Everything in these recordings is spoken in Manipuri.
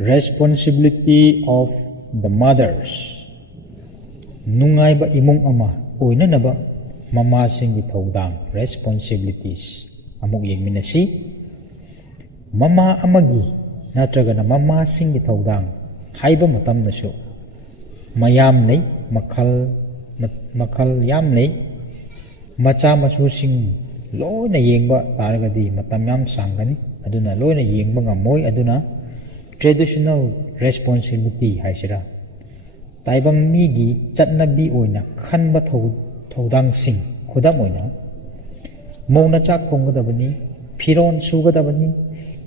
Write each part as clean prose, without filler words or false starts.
responsibility of the mothers. Nungaiba imung ama oinanaba mamasingi thaudang responsibilities amuk yengminasi. Mama amagi natragana mamasingi thaudang haiba matamnasu mayam nei makhal yam nei macha machu sing loina yengba taragadi matam yam sangani aduna loina yengba ngamoi aduna traditional responsibility haisira taibang migi chatnabi oina khanba thodang sing khudam oina mona chak khonggadabani phiron sugadabani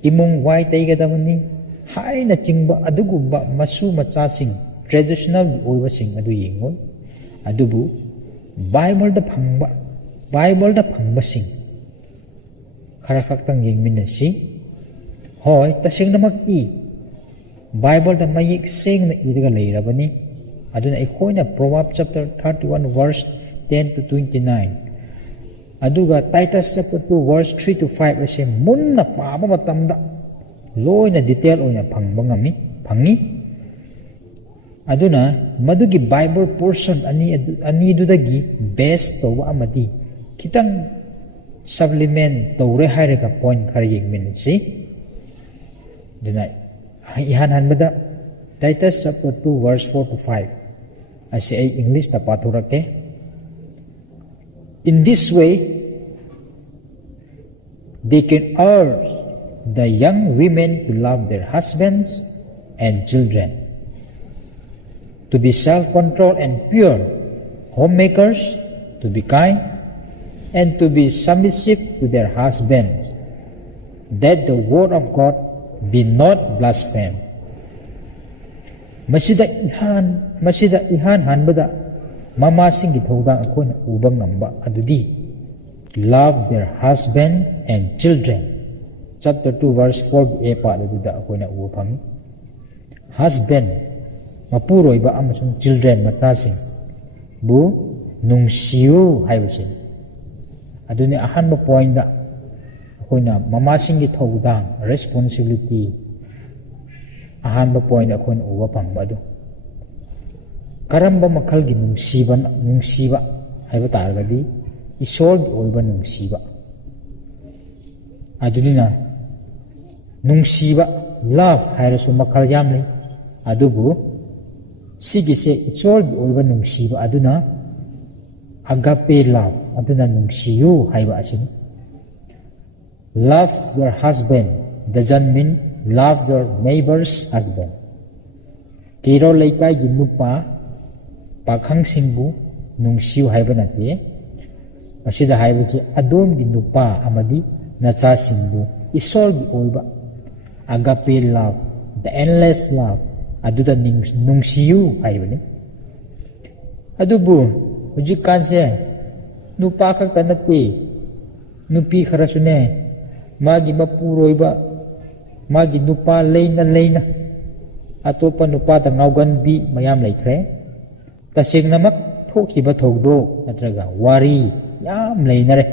imung wai taigadabani haina chingba adugumba masu macha sing traditional oiba sing adu yengoi adubu bible da phangba sing khara khaktang yengminasi hoi tasengnamak i bible da mayik sengna idaga leirabani aduna ikoina proverb chapter 31 verse 10 to 29 aduga titus chapter 2 verse 3 to 5 ase munna paaba matamda loina detail oina phangi aduna madugi bible portion ani dudagi base towa amadi kitang supplement tawre hairega point khar yengminasi duna ihan hanbada titus chapter 2 verse 4 to 5 ase ai english ta pathurake. In this way they can urge the young women to love their husbands and children, to be self-controlled and pure, homemakers, to be kind, and to be submissive to their husbands, that the word of God be not blasphemed. Masida ihan hanbada mama singi thodang akoina uba ngamba adudi love their husband and children. Chapter 2 verse 4 e pa aduda akoina uba phangi. Husband mapuroiba amasung children matasing bu nungsiu haibasi aduni ahanba point da akoina mama singi thodang responsibility ahanba point akoina uba phangba adu karamba makhalgi nungsiba haiba taragadi isorgi oiba nungsiba adunina nungsiba love hairasu makhal yamni adubu sigise isorgi oiba nungsiba aduna agape love aduna nungsiyu haiba asin. Love your husband doesn't mean love your neighbor's husband. Kiro laikai gi nupa pakhang singbu nungsiu haiba nate asida haiba chi adom gi nupa amadi nacha singbu isolgi oiba agape love, the endless love aduda nungsiu haiba ni adubu hujikanse nupa khakta nate nupi kharasune magi mapuroiba magi nupa leina atopa nupa da ngaugan bi mayam laikre tasengnamak thokiba thogdo natraga wari yam leinare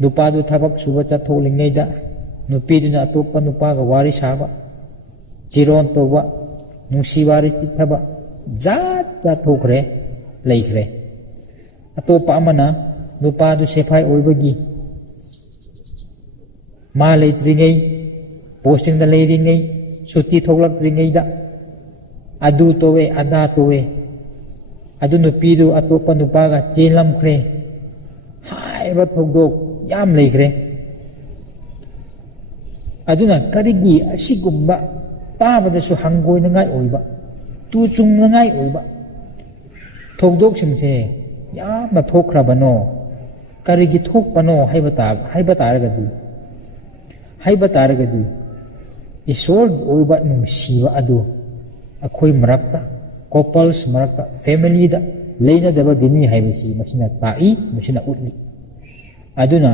nupa du thabak suba chatholingneida nupi duna atopa nupa ga wari saba chiron toba nungsi wari thaba jat thokre leikre atopa amana nupa du sefai oibagi ma leitringei posting da leiringei suti thoglakringei adu towe ada towe adu nupidu atopa nupaga chelamkhre haiba thogdok yam leikre aduna karigi asigumba tabadasu hangoinangai oiba tu chungnangai oiba thogdok simse yamna thokrabano karigi thokpano haiba taragadi isor oiba nungsiba adu akhoi marakta couples marakta family da leina daba gini haibasi masina tai masina utli aduna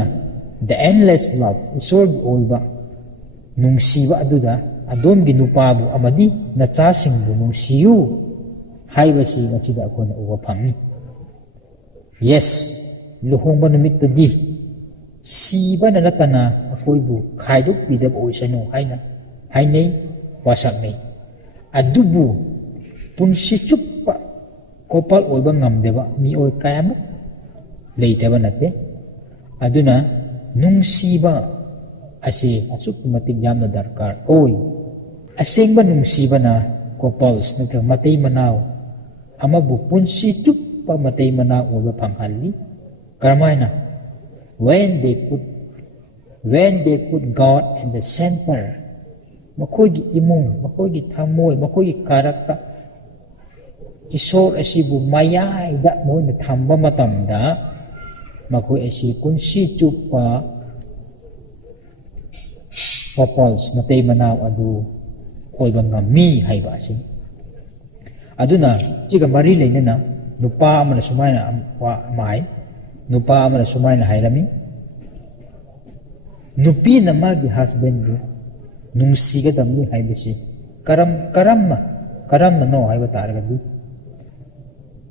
the endless love isor oiba nungsiba aduda adom gi nupabu amadi nacha singbu nungsiyu haibasi masida akhona uwa phangi. Yes, luhongba numittadi siba na natana akoibu khaiduk bidab oisanu hainei wasakni adubu punsi chuppa couple oiba ngamdeba mi oi kayamu leitaba nate aduna nungsiba ase asuk matik yamna darkar oi asengba nungsiba na couples natra matay manaw amabu punsi chuppa matay manaw oiba panghalli karmayna when they put God in the center makoigi imung makoigi thamoy makoigi karakta isor asibu mayai da moina thamba matamda makoi asi punsi chuppa couples matay manaw adu oiba ngami haiba asi aduna chiga mari leinana nupa amana sumaina mai nupa amana sumaina hairami nupi na magi husband bu nungsigadamni haibasi karamna no haiba taragadu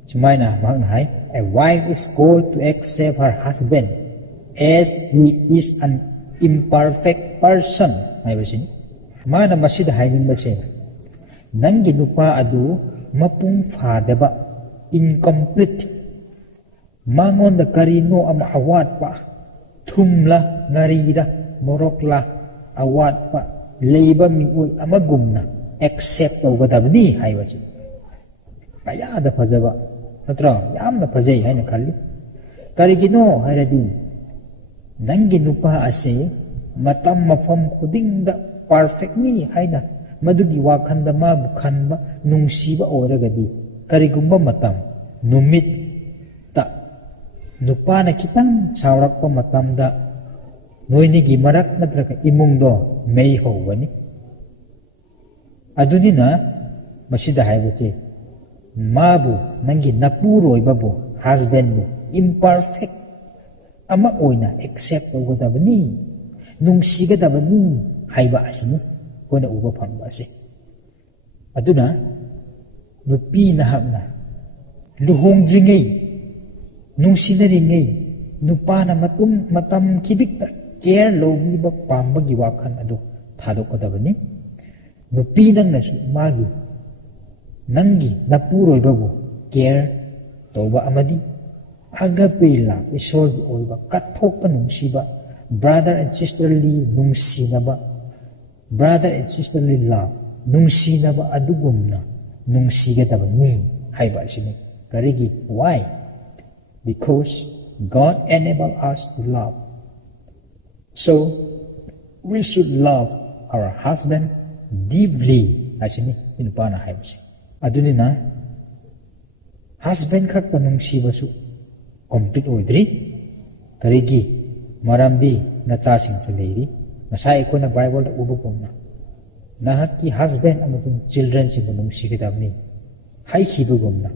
sumaina mahna hai a wife is called to accept her husband as he is an imperfect person haibasi mana masida hainingbase nangi nupa adu mapung fadaba incomplete mangon da karino ama awat pa thumla ngarira morokla awat pa leiba mi oi amagumna accept tawgadabni haibachi kaya da phajaba natra yamna phajai haina khalli karigino hairadi nangi nupa ase matam mafam khudingda perfectly haina madugi wakhanda ma bukhanba nungsiba oiragadi karigumba matam numit ta nupana kitang saurakpa matamda noinigi marak natraka imungdo mei howani adunina masida haibuti mabu nangi napuroibabu husband bu imperfect ama oina accept tawgadabani nungsigadabani haiba asini koina uba phangba ase aduna nupi nahakna luhongdringei nungsinaringei nupana matam kibikta care lowbiba pambagi wakhan adu thadokadabani nupi nangnasu magi nangi napuroibabu care tawba amadi agape love isorgi oiba kathokpa nungsiba brother and sisterly nungsinaba brother and sisterly love nungsinaba adugumna nungsigadabani haiba asini karigi why because God enabled us to love so we should love our husband deeply asini inupana haibasi adunina husband khakta nungsibasu complete oidri karigi maramdi nacha singtu leiri nasai kona bible da ubupumna nahaki husband among children sing nungsigidabni hai khibugumna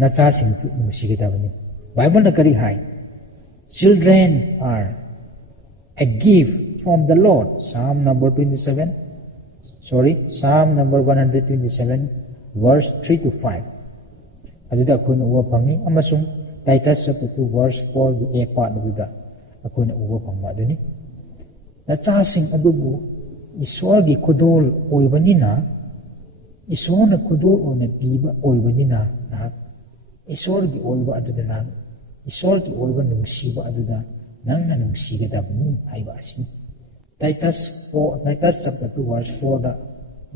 nacha singtu nungsigidabni bible na kari hai children are a gift from the Lord Psalm number 127 verse 3 to 5 aduda akoina uwa phangi amasung Titus chapter 2 verse 4 the a part aduda akoina uwa phangba aduni nacha sing adubu iswargi kudol oibanina isona kudol ona piba oibanina na iswargi oiba aduda na iswargi oiba nungsiba aduda nangna nungsigadabni haiba asini Titus chapter 2 verse 4 da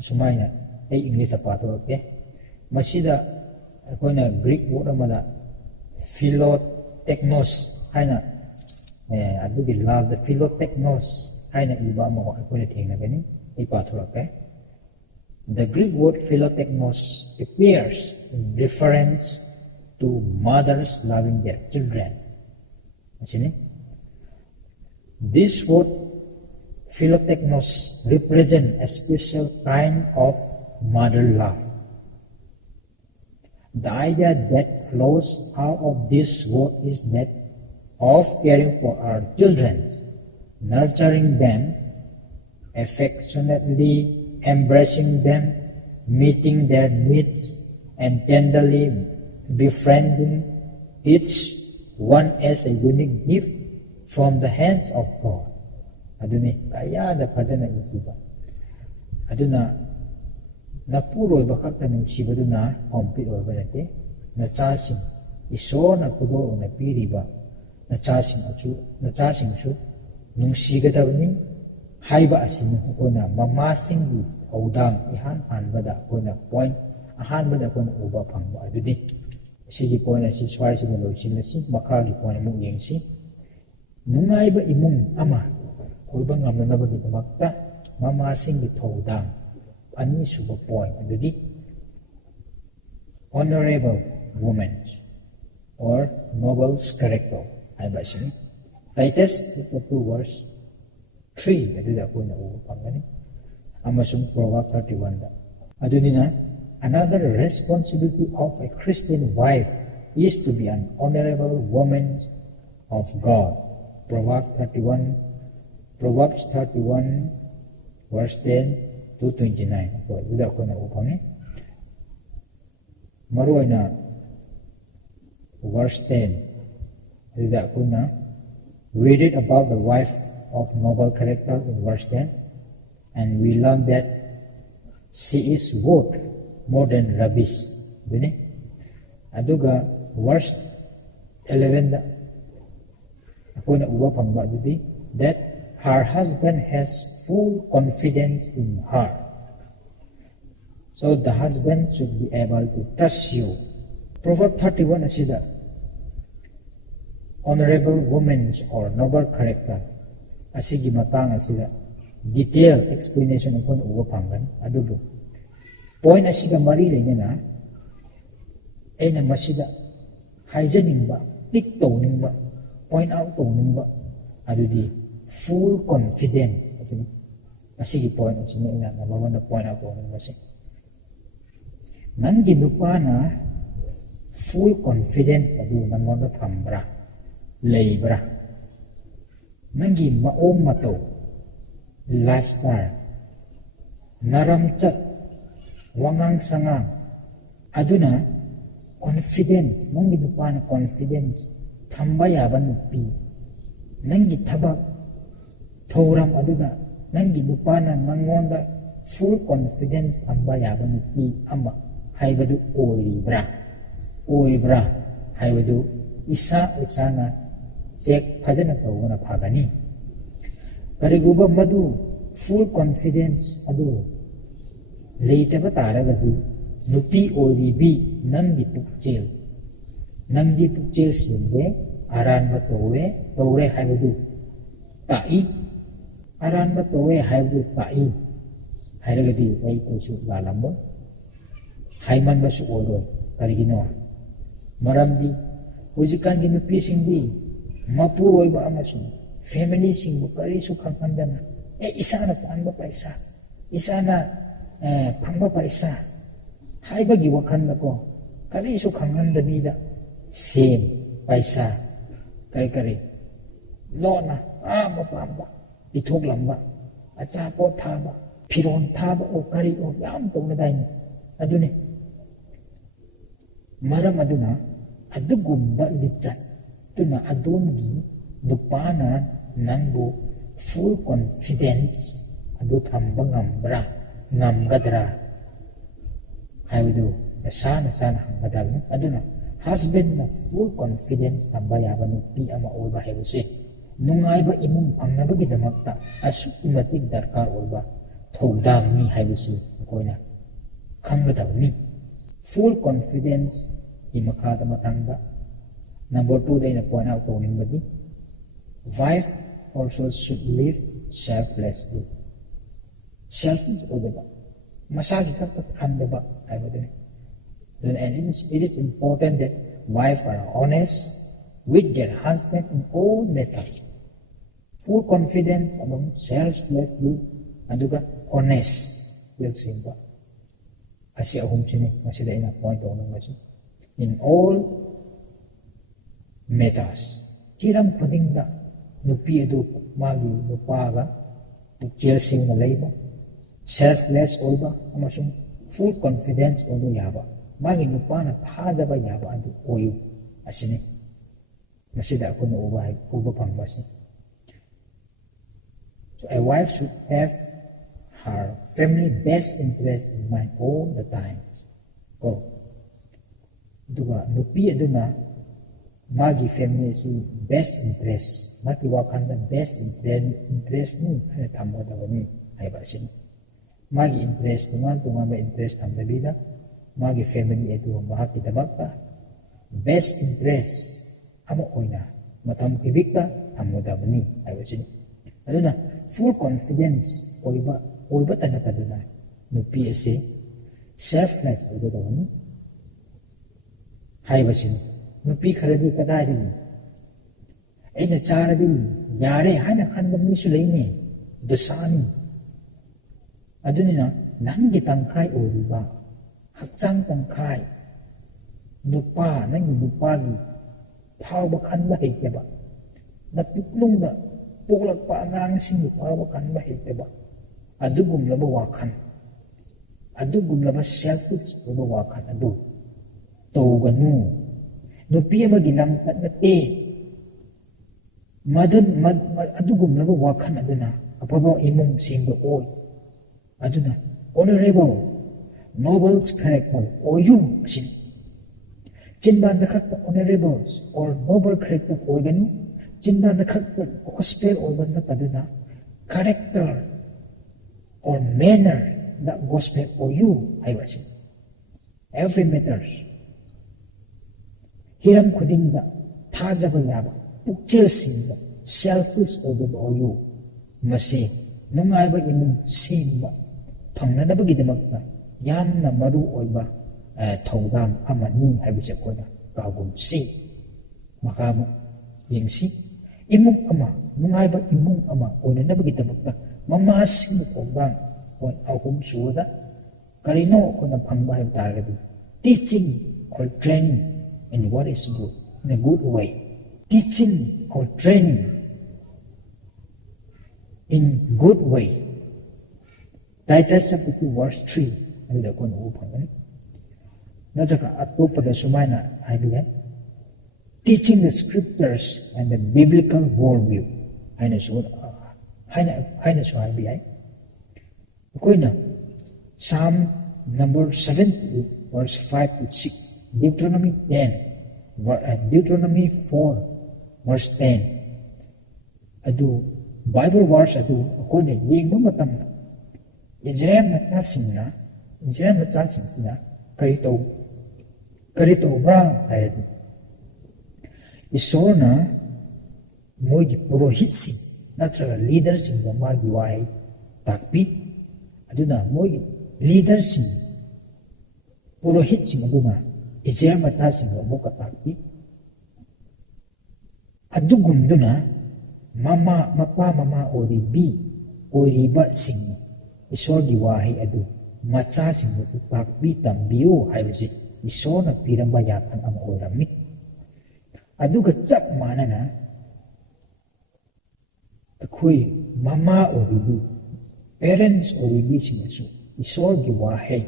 sumaina ai English apato okay masida akoina Greek word amada philoteknos haina adugi love the philoteknos haina iba mo akoina thengnagani ai pato okay the Greek word philoteknos appears in reference to mothers loving their children asini this word philoteknos represent a special kind of mother love. The idea that flows out of this word is that of caring for our children, nurturing them, affectionately embracing them, meeting their needs, and tenderly befriending each one as a unique gift from the hands of God. Aduni kaya da phajana ikiba aduna napuroiba khakta nungsibaduna complete oiba nate nachasing isona kudo na piriba nachasing su nungsigadabni haiba asini kona mamasingi audang ihan hanbada kona point ahanbada kona uba phangba adudi sigi point asi swai sida loisinasi makagi point mu yengsi nungaiba imung ama oiba ngamnabagi damakta mamasingi thodang ani suba point adudi honorable woman or noble's character haiba asini Titus chapter 2 verse 3 adida kona uba phangani amasung Proverbs 31 da adunina another responsibility of a Christian wife is to be an honorable woman of God. Proverbs 31 verse 10 to 29 ko adida kona uba phangani maruina verse 10 adida kona read it about the wife of noble character in verse 10 and we learn that she is worth more than rubbish bini aduga verse 11 da akona uba phangba dudi that her husband has full confidence in her, so the husband should be able to trust you. Proverbs 31 asida honorable women or noble character asigi matang asida detailed explanation upon uba phangan adubu point asiga mari leina ena masida haijaningba tik tawningba point out tawningba adudi full confidence asigi point asini ina namana point out tawningba se nangi nupana full confidence adu namana thambra leibra nangi maom mato lifestyle naram chat wangang sangang aduna confidence nangi nupana confidence thamba yaba nupi nangi thaba thoram aduna nangi nupana nangonda full confidence thamba yaba nupi ama haibadu oibra haibadu isana check fajana tawna phagani kariguba madu full confidence adu leitaba taragadu nupi oribi nangi pukchel sinde aranba tore haibadu tai aranba tore haibadu tai hairagadi ai koisu lalamo haiman basu oroi karigino maramdi hujikan gi nupi singdi mapuroi ba amasung family singbu karisu khangkandana isana panba paisa isana phangba paisa haibagi wakhan ko karisu khangandabida same paisa kari lona ama pamba ithok lamba acha po thaba phiron thaba o kari o yam tawna dai adune maram aduna adugumba lichat tuna adongi nupana nangbu full confidence adu thamba ngamgadra haidu sana hangadabni aduna husband na full confidence thamba yaba nupi ama oiba haibuse nungaiba imung phangnabagi damakta asukki matik darkar oiba thodang ni haibuse koina khanggadabni full confidence imakada matangda number 2 they point out owning body wife also should live selflessly selfish over masagi ka handaba ayodene then and it is important that wives are honest with their husband in all matters full confidence among selflessly aduga honest will simba asi ahum chini masida ina point owning masi in all matters hiram khudingda nupi adu magi nupaga pukchel singna leiba selfless oiba amasung full confidence oiba yaba magi nupana phajaba yaba adu oyu asini masida akuna uba phangbasi so a wife should have her family best interest in mind all the time. Oh, duga nupi aduna magi family si best interest maki wakanda best interest ni hai thammo da bani hai ba sin magi interest tunga ba interest tham da bida magi family edu mahaki da bakta best interest ama oina matam kibikta thammo da bani hai ba sin aduna full confidence oiba tana kaduna nupi ase selfless oiba da bani hai ba sin nupi kharadi kadai di aina charadi yare haina khanba misu leini dosani adunina nangi tangkai oriba hakchang tangkai nupa nangi nupagi phawba khanba heiteba na puklungda poklakpa angang sing phawba khanba heiteba adugum laba wakhan adugum laba selfish oba wakhan adu tawganu nupi amagi lamtat nate adugum laba wakhan aduna apaba imung singba oi aduna honorable noble's character oyu asin chinban da khakta honorables or noble character oiganu chinban da khakta gospel oiban da kaduna character or manner that gospel oyu aibasin every matter hiram khudinga thajaba yaba pukchel singa selfish over oyu mase nungaiba imung simba phangnanabagidmakta yamna maru oiba thaudam amani haibise koina kagum si makamu yengsi imung ama nungaiba imung ama oinanabagidmakta mama singu kobang on ahum suda karino kona phangba hai targadi teaching or training in what is good in a good way teaching or training in good way Titus chapter 2 verse 3 and the kon upangani nataka atopada sumaina haibiya teaching the scriptures and the biblical worldview haina so haibiya koina Psalm number 70 verse 5 to 6 Deuteronomy 4 verse 10 adu Bible verse adu koina yengba matam Israel machasingna karito bra hayadi isorna moigi purohitsi natraga leadership da magi wai takpi aduna moigi leadership purohitsi aduna Israel machasingna moka takpi adugunduna mama oriba singna Isor wahi adu macha singbu takbi tambiu haibisi isona piramba yatan am orami adu ga chap manana akhui mama oribi parents oribi singsu isor wahi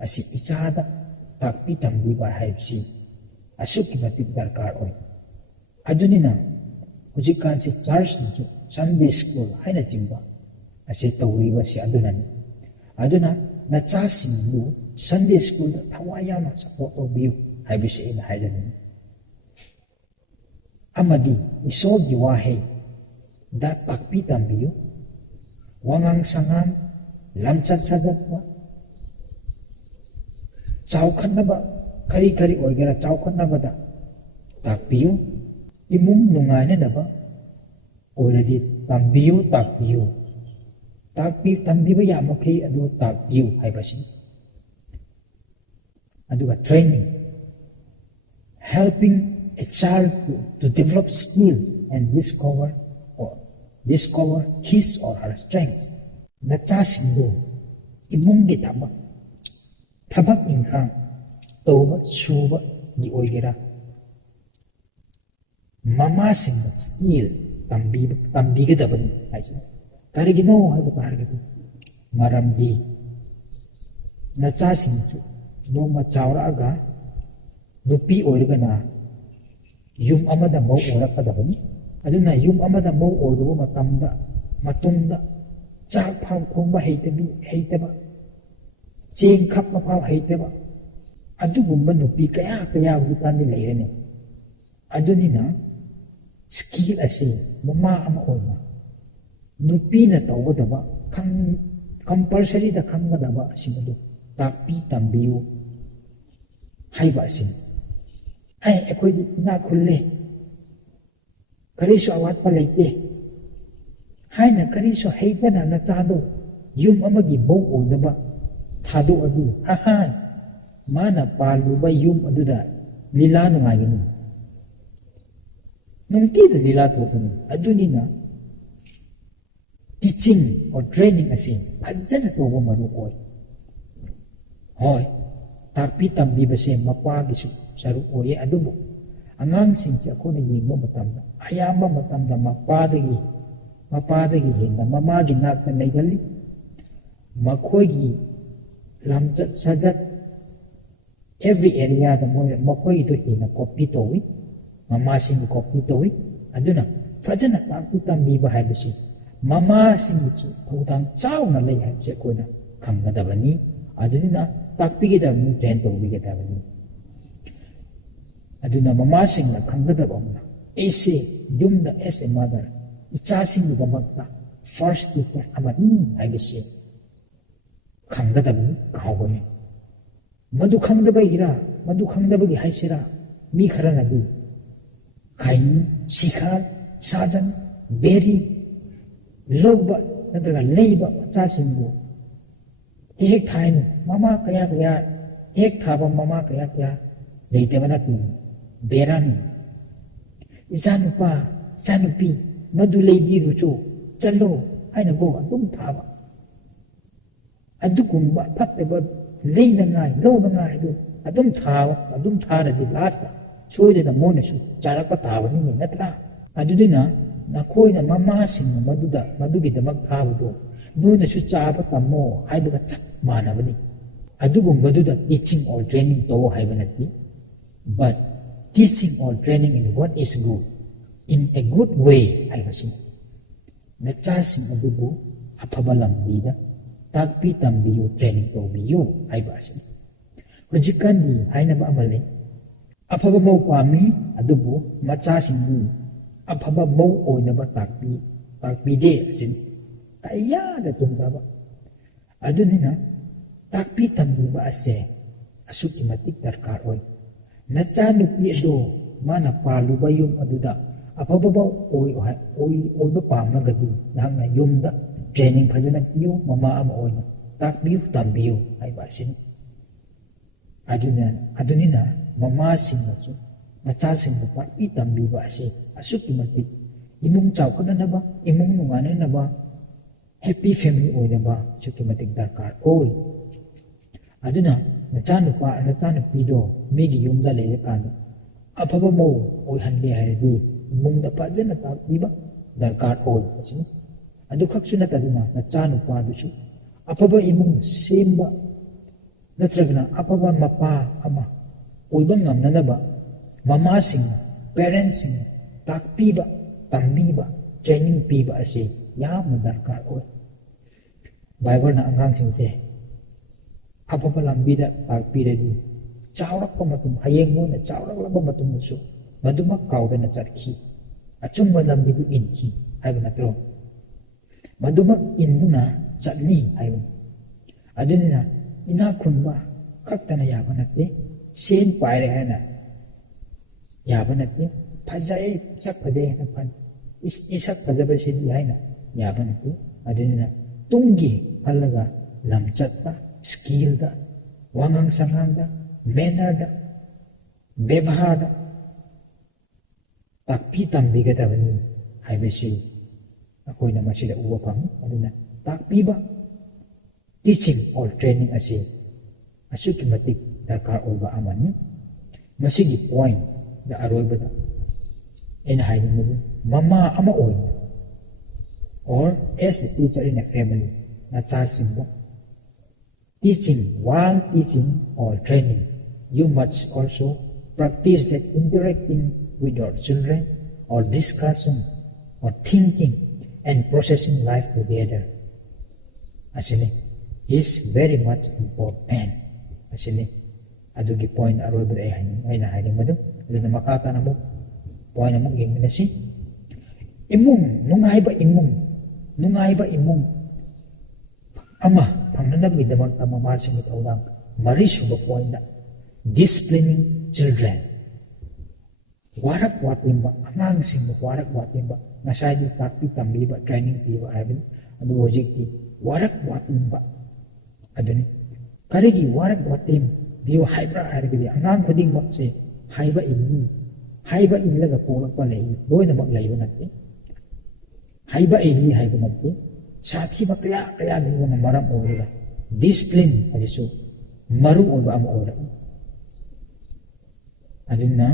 asi ichada takbi tambi ba haibisi asuki matik darkar oi adunina hujikan si church nu Sunday school haina jimba ase tawriba si aduna nachasingu Sunday school da thawayama support obiu haibise in haidani amadi isogi wahe da takpi tambiu wangang sangan lamchat sajatwa chawkhanaba kari oigera chawkhanaba da takpiu imung nungaine naba already tambiu takpiu tambiba yamakhi adu takpiu haibasi aduga training helping a child to develop skills and discover his or her strengths nachasindu imungi thabak inkang toba suba gi oigera mama singa skill tambiga dabani haisa karigino haiba karigatu maramdi nachasingu noma chawraga nupi oirgana yum amada mau orakadabani aduna yum amada mau oiruba matungda ꯆꯥꯛ ꯐꯥꯎ ꯊꯣꯡꯕ ꯍꯩꯇꯕ ꯆꯦꯡ ꯈꯞꯄ ꯐꯥꯎ ꯍꯩꯇꯕ ꯑꯗꯨꯒꯨꯝꯕ ꯅꯨꯄꯤ ꯀꯌꯥ ꯍꯧꯖꯤꯛꯀꯥꯟꯗꯤ ꯂꯩꯔꯅꯤ ꯑꯗꯨꯅꯤꯅ ꯁ꯭ꯀꯤꯜ ꯑꯁꯤ ꯃꯃꯥ ꯑꯃ ꯑꯣꯏꯅ ꯅꯨꯄꯤꯅ ꯇꯧꯒꯗꯕ ꯀꯝꯄꯜꯁꯔꯤꯗ ꯈꯪꯒꯗꯕ ꯑꯁꯤꯡ ꯑꯗꯨ ꯇꯥꯛꯄꯤ ꯇꯝꯕꯤꯌꯨ ꯍꯥꯏꯕ ꯑꯁꯤꯅꯤ ꯑꯩꯈꯣꯏꯗꯤ ꯏꯅꯥꯛ ꯈꯨꯜꯂꯦ ꯀꯔꯤꯁꯨ ꯑꯋꯥꯠꯄ ꯂꯩꯇꯦ ꯍꯥꯏꯅ ꯀꯔꯤꯁꯨ ꯍꯩꯇꯅ ꯅꯆꯥꯗꯣ ꯌꯨꯝ ꯑꯃꯒꯤ ꯃꯧ ꯑꯣꯏꯅꯕ ꯊꯥꯗꯣꯛꯑꯗꯤ ꯃꯥꯅ ꯄꯥꯜꯂꯨꯕ ꯌꯨꯝ ꯑꯗꯨꯗ ꯂꯤꯂꯥ ꯅꯨꯡꯉꯥꯏꯒꯅꯤ ꯅꯨꯡꯇꯤꯗ ꯂꯤꯂꯥ ꯊꯣꯛꯀꯅꯤ ꯑꯗꯨꯅꯤꯅ ꯇꯤꯆꯤꯡ ꯑꯣꯔ ꯇ꯭ꯔꯦꯅꯤꯡ ꯑꯁꯤ ꯐꯖꯅ ꯇꯧꯕ ꯃꯔꯨ ꯑꯣꯏ ꯍꯣꯏ ꯇꯥꯛꯄꯤ ꯇꯝꯕꯤꯕꯁꯦ ꯃꯄꯥꯒꯤꯁꯨ ꯁꯔꯨꯛ ꯑꯣꯏꯌꯦ ꯑꯗꯨꯕꯨ ꯑꯉꯥꯡꯁꯤꯡꯁꯦ ꯑꯩꯈꯣꯏꯅ ꯌꯦꯡꯕ ꯃꯇꯝꯗ ꯑꯌꯥꯝꯕ ꯃꯇꯝꯗ ꯃꯄꯥꯗꯒꯤ ꯍꯦꯟꯅ ꯃꯃꯥꯒꯤ ꯅꯥꯛꯇ ꯂꯩꯒꯜꯂꯤ ꯃꯈꯣꯏꯒꯤ ꯂꯝꯆꯠ ꯁꯥꯖꯠ ꯑꯦꯚ꯭ꯔꯤ ꯑꯦꯔꯤꯌꯥꯗ ꯃꯈꯣꯏꯒꯤꯗꯣ ꯍꯦꯟꯅ ꯀꯣꯄꯤ ꯇꯧꯏ ꯃꯃꯥꯁꯤꯡꯕꯨ ꯀꯣꯄꯤ ꯇꯧꯏ ꯑꯗꯨꯅ ꯐꯖꯅ ꯇꯥꯛꯄꯤ ꯇꯝꯕꯤꯕ ꯍꯥꯏꯕꯁꯤ ꯃꯃꯥꯁꯤꯡꯒꯤꯁꯨ ꯊꯧꯗꯥꯡ ꯆꯥꯎꯅ ꯂꯩ ꯍꯥꯏꯕꯁꯦ ꯑꯩꯈꯣꯏꯅ ꯈꯪꯒꯗꯕꯅꯤ ꯑꯗꯨꯅꯤꯅ ꯇꯥꯛꯄꯤꯒꯗꯕꯅꯤ ꯇ꯭ꯔꯦꯟ ꯇꯧꯕꯤꯒꯗꯕꯅꯤ ꯑꯗꯨꯅ ꯃꯃꯥꯁꯤꯡꯅ ꯈꯪꯒꯗꯕ ꯑꯃꯅ ꯑꯩꯁꯦ ꯌꯨꯝꯗ ꯑꯦꯁ ꯑꯦ ꯃꯥꯗꯔ ꯏꯆꯥꯁꯤꯡꯒꯤꯗꯃꯛꯇ ꯐꯥꯔꯁ ꯇꯤꯆꯔ ꯑꯃꯅꯤ ꯍꯥꯏꯕꯁꯤ ꯈꯪꯒꯗꯕꯅꯤ ꯀꯥꯎꯒꯅꯤ ꯃꯗꯨ ꯈꯪꯗꯕꯒꯤ ꯍꯥꯏꯁꯤꯔꯥ ꯃꯤ ꯈꯔꯅꯗꯤ ꯈꯥꯏꯅꯤ ꯁꯤꯈꯥ ꯁꯥꯖꯟ ꯕꯦꯔꯤ ꯂꯧꯕ ꯅꯠꯇ꯭ꯔꯒ ꯂꯩꯕ ꯃꯆꯥꯁꯤꯡꯕꯨ ꯍꯦꯛ ꯊꯥꯏꯅ ꯃꯃꯥ ꯀꯌꯥ ꯍꯦꯛ ꯊꯥꯕ ꯃꯃꯥ ꯀꯌꯥ ꯂꯩꯇꯕ ꯅꯠꯇꯦ ꯕꯦꯔꯥꯅꯤ ꯏꯆꯥꯅꯨꯄꯤ ꯃꯗꯨ ꯂꯩꯕꯤꯔꯨꯆꯣ ꯆꯠꯂꯣ ꯍꯥꯏꯅꯀꯣ ꯑꯗꯨꯝ ꯊꯥꯕ ꯑꯗꯨꯒꯨꯝꯕ ꯐꯠꯇꯕ ꯂꯧꯅꯉꯥꯏ ꯑꯗꯨ ꯑꯗꯨꯝ ꯊꯥꯔꯗꯤ ꯂꯥꯁꯇ ꯁꯣꯏꯗꯅ ꯃꯣꯏꯅꯁꯨ ꯆꯥꯔꯛꯄ ꯇꯥꯕꯅꯤꯅꯦ ꯅꯠꯇ꯭ꯔꯥ ꯑꯗꯨꯅꯤꯅ ꯅꯈꯣꯏꯅ ꯃꯃꯥꯁꯤꯡꯅ ꯃꯗꯨꯒꯤꯗꯃꯛ ꯊꯥꯕꯗꯣ ꯅꯣꯏꯅꯁꯨ ꯆꯥꯕ ꯇꯝꯃꯣ ꯍꯥꯏꯕꯒ ꯆꯞ ꯃꯥꯟꯅꯕꯅꯤ ꯑꯗꯨꯒꯨꯝꯕꯗꯨꯗ ꯇꯤꯆꯤꯡ ꯑꯣꯔ ꯇ꯭ꯔꯦꯅꯤꯡ ꯇꯧ ꯍꯥꯏꯕ ꯅꯠꯇꯦ but teaching or training in what is good in a good way ꯍꯥꯏꯕꯁꯤꯅꯤ ꯅꯆꯥꯁꯤꯡ ꯑꯗꯨꯕꯨ ꯑꯐꯕ ꯂꯝꯕꯤꯗ ꯇꯥꯛꯄꯤ ꯇꯝꯕꯤꯌꯨ ꯇ꯭ꯔꯦꯅꯤꯡ ꯇꯧꯕꯤꯌꯨ ꯍꯥꯏꯕ ꯑꯁꯤꯅꯤ ꯍꯧꯖꯤꯛꯀꯥꯟꯗꯤ ꯍꯥꯏꯅꯕ ꯑꯃ ꯂꯩ ꯑꯐꯕ ꯃꯧ ꯄꯥꯝꯃꯤ ꯑꯗꯨꯕꯨ ꯃꯆꯥꯁꯤꯡꯗꯤ ꯑꯐꯕ ꯃꯧ ꯑꯣꯏꯅꯕ ꯇꯥꯛꯄꯤꯗꯦ ꯑꯁꯤꯅꯤ ꯀꯌꯥꯗ ꯆꯨꯝꯈ꯭ꯔꯕ ꯑꯗꯨꯅꯤꯅ ꯇꯥꯛꯄꯤ ꯇꯝꯕꯤꯕ ꯑꯁꯦ ꯑꯁꯨꯛꯀꯤ ꯃꯇꯤꯛ ꯗꯔꯀꯥꯔ ꯑꯣꯏ ꯅꯆꯥꯅꯨꯄꯤ ꯑꯗꯣ ꯃꯥꯅ ꯄꯥꯜꯂꯨꯕ ꯌꯨꯝ ꯑꯗꯨꯗ ꯑꯐꯕ ꯃꯧ ꯑꯣꯏꯕ ꯄꯥꯝꯂꯒꯗꯤ ꯅꯍꯥꯛꯅ ꯌꯨꯝꯗ ꯇ꯭ꯔꯦꯅꯤꯡ ꯐꯖꯅ ꯄꯤꯌꯨ ꯃꯃꯥ ꯑꯃ ꯑꯣꯏꯅ ꯇꯥꯛꯄꯤꯌꯨ ꯇꯝꯕꯤꯌꯨ ꯍꯥꯏꯕ ꯑꯁꯤꯅꯤ ꯑꯗꯨꯅꯤꯅ ꯃꯃꯥꯁꯤꯡꯅꯁꯨ ꯃꯆꯥꯁꯤꯡꯕꯨ ꯇꯥꯛꯄꯤ ꯇꯝꯕꯤꯕ ꯑꯁꯤ ꯑꯁꯨꯛꯀꯤ ꯃꯇꯤꯛ ꯏꯃꯨꯡ ꯆꯥꯎꯈꯠꯅꯅꯕ ꯏꯃꯨꯡ ꯅꯨꯡꯉꯥꯏꯅꯅꯕ ꯍꯦꯞꯄꯤ ꯐꯦꯃꯤꯂꯤ ꯑꯣꯏꯅꯕ ꯑꯁꯨꯛꯀꯤ ꯃꯇꯤꯛ ꯗꯔꯀꯥꯔ ꯑꯣꯏ ꯑꯗꯨꯅ ꯅꯆꯥꯅꯨꯄꯤꯗꯣ ꯃꯤꯒꯤ ꯌꯨꯝꯗ ꯂꯩꯔꯀꯥꯟꯗ ꯑꯐꯕ ꯃꯧ ꯑꯣꯏꯍꯟꯒꯦ ꯍꯥꯏꯔꯗꯤ ꯏꯃꯨꯡꯗ ꯐꯖꯅ ꯇꯥꯛꯄꯤꯕ ꯗꯔꯀꯥꯔ ꯑꯣꯏ ꯑꯁꯤꯅꯤ ꯑꯗꯨꯈꯛꯁꯨ ꯅꯠꯇꯗꯨꯅ ꯅꯆꯥꯅꯨꯄꯥꯗꯨꯁꯨ ꯑꯐꯕ ꯏꯃꯨꯡ ꯁꯦꯝꯕ ꯅꯠꯇ꯭ꯔꯒꯅ ꯑꯐꯕ ꯃꯄꯥ ꯑꯃ ꯑꯣꯏꯕ ꯉꯝꯅꯅꯕ ꯃꯃꯥꯁꯤꯡꯅ ꯄꯦꯔꯦꯟꯁꯁꯤꯡꯅ ꯇꯥꯛꯄꯤꯕ ꯇꯝꯕꯤꯕ ꯇ꯭ꯔꯦꯅꯤꯡ ꯄꯤꯕ ꯑꯁꯤ ꯌꯥꯝꯅ ꯗꯔꯀꯥꯔ ꯑꯣꯏ ꯕꯥꯏꯕꯜꯅ ꯑꯉꯥꯡꯁꯤꯡꯁꯦ ꯑꯐꯕ ꯂꯝꯕꯤꯗ ꯇꯥꯛꯄꯤꯔꯗꯤ ꯆꯥꯎꯔꯛꯄ ꯃꯇꯨꯡ ꯍꯌꯦꯡ ꯃꯣꯏꯅ ꯆꯥꯎꯔꯛꯂꯕ ꯃꯇꯨꯡꯗꯁꯨ ꯃꯗꯨꯃꯛ ꯀꯥꯎꯗꯅ ꯆꯠꯈꯤ ꯑꯆꯨꯝꯕ ꯂꯝꯕꯤꯗꯨ ꯏꯟꯈꯤ ꯍꯥꯏꯕ ꯅꯠꯇ꯭ꯔꯣ ꯃꯗꯨꯃꯛ ꯏꯟꯗꯨꯅ ꯆꯠꯂꯤ ꯍꯥꯏꯕꯅꯤ ꯑꯗꯨꯅꯤꯅ ꯏꯅꯥꯛ ꯈꯨꯟꯕ ꯈꯛꯇꯅ ꯌꯥꯕ ꯅꯠꯇꯦ ꯁꯦꯟ ꯄꯥꯏꯔꯦ ꯍꯥꯏꯅ ꯌꯥꯕ ꯅꯠꯇꯦ ꯁꯛ ꯐꯖꯩ ꯍꯥꯏꯅ ꯏꯁꯛ ꯐꯖꯕꯁꯤꯗꯤ ꯍꯥꯏꯅ ꯌꯥꯕ ꯅꯠꯇꯦ ꯑꯗꯨꯅꯤꯅ ꯇꯨꯡꯒꯤ ꯈꯜꯂꯒ ꯂꯝꯆꯠꯇ ꯁ꯭ꯀꯤꯜꯗ ꯋꯥꯉꯥꯡ ꯁꯉꯥꯡꯗ ꯃꯦꯅꯔꯗ ꯕꯦꯕꯥꯔꯗ ꯇꯥꯛꯄꯤ ꯇꯝꯕꯤꯒꯗꯕꯅꯤ ꯍꯥꯏꯕꯁꯤ ꯑꯩꯈꯣꯏꯅ ꯃꯁꯤꯗ ꯎꯕ ꯐꯪꯏ ꯑꯗꯨꯅ ꯇꯥꯛꯄꯤꯕ ꯇꯤꯆꯤꯡ ꯑꯣꯔ ꯇ꯭ꯔꯦꯅꯤꯡ ꯑꯁꯤ ꯑꯁꯨꯛꯀꯤ ꯃꯇꯤꯛ ꯗꯔꯀꯥꯔ ꯑꯣꯏꯕ ꯑꯃꯅꯤ ꯃꯁꯤꯒꯤ ꯄꯣꯏꯟꯗ ꯑꯔꯣꯏꯕꯗ ꯑꯩꯅ ꯍꯥꯏꯅꯤꯡꯕꯗꯤ ꯃꯃꯥ ꯑꯃ ꯑꯣꯏꯅ or as a teacher in a family nachasingda teaching while teaching or training you must also practice that interacting with your children or discussing or thinking and processing life together asini is very much important asini adugi point aroba ay aina haring madu aduna makata na mo point na mo yengminasi imung nungaiba imung ama pangnanabgi damang tamamasing itawang mari suba point na disciplining children warak watimba angang sing warak watimba ngasay di takpi tambiba training piba habin adu hojikti warak watimba aduni karigi warak watim dio haibra harigi angang khuding mak se haiba inlaga polakpa lei loina mak leiba natte haiba ini haiba natte sathi ba kaya leina maram oira discipline adisu maru oba am oira aduna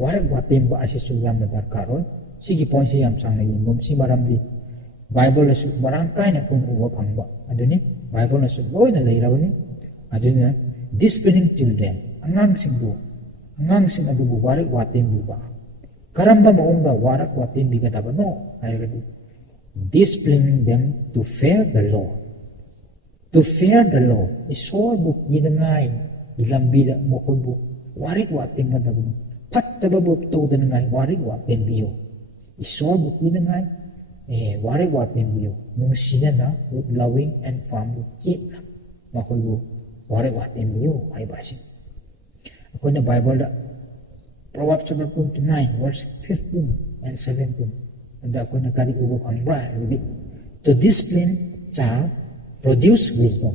warak watimba asisu yam darkaron sigi point se yam changna yingom si maram di bible asu marang kaina kun uwa phangba aduni bible asu loina leirawni aduna disciplining children angang sing adubu warak watimbi ba karamba maungda warak watimbi ka dabano ayagadi disciplining them to fear the law. To fear the law is so book yinangay ilambida mo ko book warik watim ka dabano pattaba book to danangay warik watim biyo is so book yinangay warik watim biyo nung sina na with loving and family chip mo ko book warik watim biyo ay basin ako na Bible da Proverbs chapter 29 verse 15 and 17 and ako na kari ubo pang bra to discipline child produce wisdom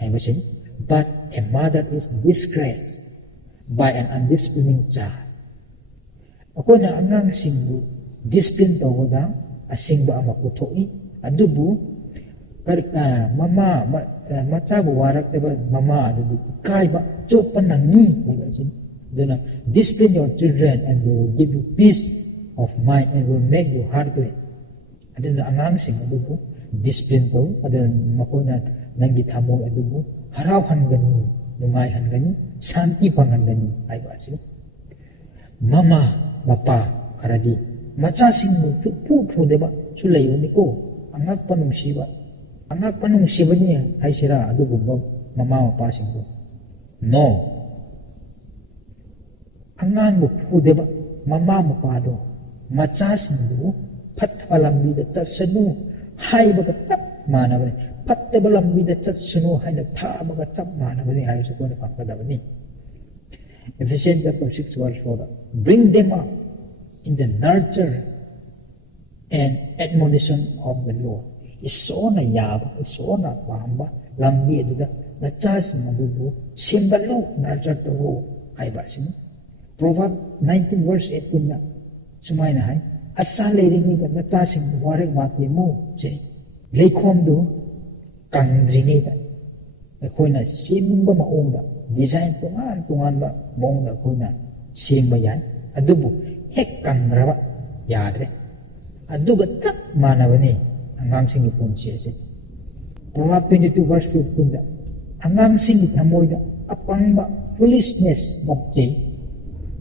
ay basin but a mother is disgraced by an undisciplining child ako na angang singbu discipline to ko da asing ba ang makutoi adubu karika mama macabu warak teba mama adubu kai ba chopan nangi duna discipline your children and they will give you peace of mind and will make you heart glad aduna angang sing adubu discipline to aduna makuna nangi thamo adubu haraw hangani nungai hangani santi pangandani ay basi mama mapa karadi maca sing mu pu deba sulay ni ko angak panung siba niya ay sira adubu mama mapa sing ko no angan mo po diba mama mo pa do machasin do pathalambi da chatsanu hai baga chap mana bane pathalambi da chatsanu hai na tha baga chap mana bane hai so ko na pakada bane Ephesians chapter 6 verse 4 bring them up in the nurture and admonition of the Lord iso na yaba iso na pamba lambi da chasin adubu simbalo nurture to hai basin Proverbs 19 verse 18 na sumay na hay asa leiring ni na chasing warik mati mo se leikhom do kangdringi da akoina simba maongda design tungan ba maongda akoina simba yan adubu hek kangraba yadre aduga tak manabani angang singi punchi se Proverbs 22 verse 15 da angang singi thamoy da apangba foolishness napje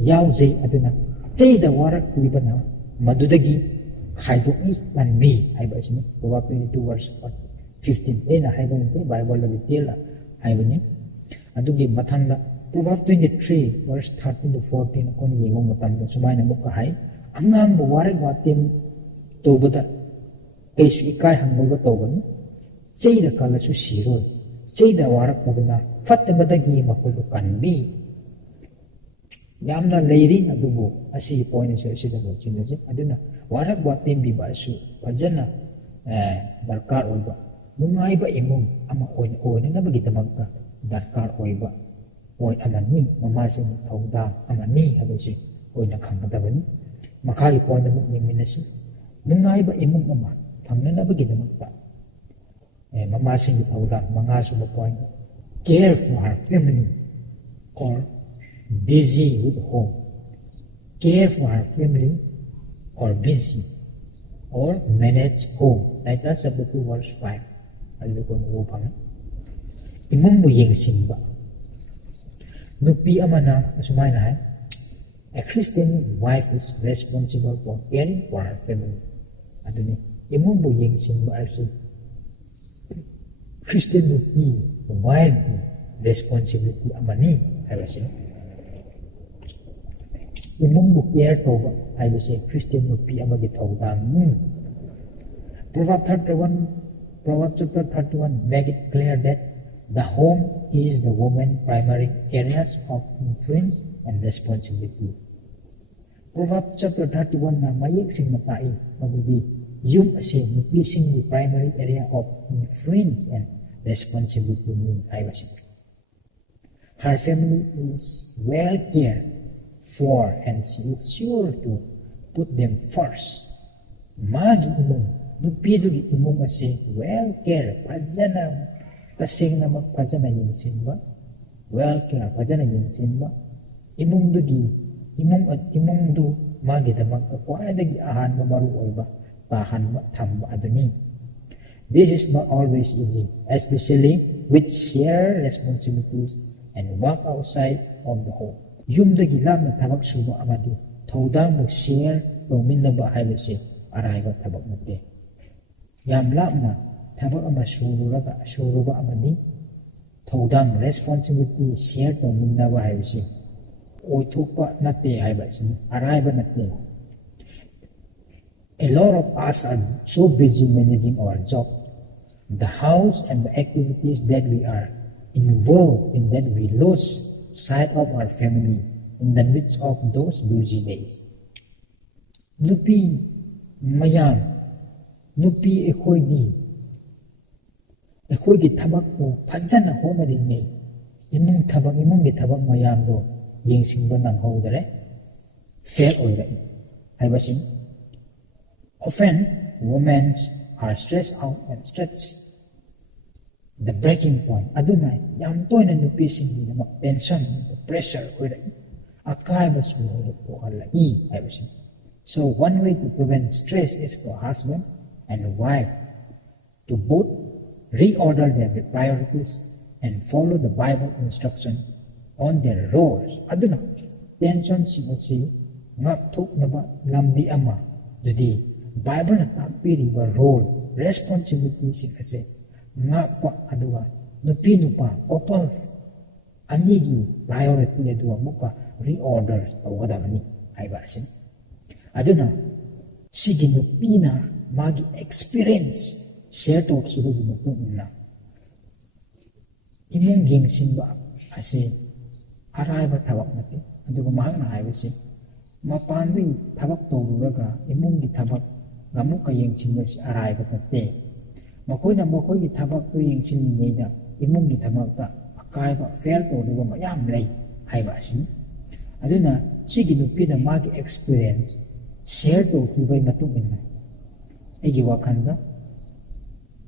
yaw jay aduna jay da warak libana madudagi khaidoki lanbi haiba isni Proverbs 22 verse 15 ena haiba ni Bible la detail haiba ni adugi mathangda Proverbs 23 verse 13 to 14 kon yengo matam da sumai na mukka hai angang bo warak watim to bada kaisu ikai hangbo to ban jay da kala su siro jay da warak badana fatta badagi makul kanbi yamna leiri adubu asi point se sida bo chinase aduna warak watim bi basu fajana darkar oiba nungaiba imung ama oin na bagi tamagta darkar oiba oi amani mamasin thauda amani habisi oina khangdabani makai point mu niminasi nungaiba imung ama thangna na bagi tamagta mamasin thauda mangasu mo point care for her family or busy with home, care for her family, or busy, or manage home. Like that, chapter 2, verse 5. Alam ko ng upang. Imong mo yung simba. Nupi amana, asumay na hai. A Christian wife is responsible for caring for her family. Aduni, imong mo yung simba also. Christian nupi wife responsibility amani haibase imung bu care toba haibase Christian nupi amagi thawdang Proverbs 31 Proverbs chapter 31 make it clear that the home is the woman's primary areas of influence and responsibility. Proverbs chapter 31 na mayek sing matai madudi yum ase nupi sing the primary area of influence and responsibility ni haibase. Her family is well cared for and she is sure to put them first. Magi imong nupi dugi imong ase well cared pajana tasing na magpajana yinsinba well cared pajana yinsinba imong dugi imong at imong du magi damag kwaadagi ahan mo maru oiba tahan ma thamba aduni. This is not always easy, especially with shared responsibilities and work outside of the home. Yumdagi lamna tabak suba amadi thawdang mo share tawminnaba haibase araiba tabak nate. Yam lamna tabak ama suruba amadi thawdang responsibility share tawminnaba haibase oithokpa nate haibase araiba nate. A lot of us are so busy managing our job, the house and the activities that we are involved in that we lose sight of our family in the midst of those busy days. Nupi mayam, nupi ekhoigi tabak ko fajana honarinne imungi tabak mayam do yengsingba nanghodare fail oirai haibasin. Often women are stressed out and stretched the breaking point. Aduna yam toina nupi singi na tension, pressure oirai akaiba sulo po halai haibasin. So one way to prevent stress is for husband and wife to both reorder their priorities and follow the Bible instruction on their roles. Aduna tension sinasi ngak thuk naba lambi ama dudi Bible na tapiriba role responsibility sinasi ngak pa aduwa nupi nupa opal anigi priority aduwa mupa reorder tawadamani haibasin. Aduna sige nupina magi experience share to kibo na imong yengsinba ase araiba tabak nate aduga mahang haibase mapanwi tabak tawuraga imungi tabak gamuka yengsinba si araiba nate makoina makoigi tabak to yengsinida imungi tabakta akaiba fail tawruga mayam lay haibasin. Aduna sige nupina magi experience share to kibay matungina egi wakanda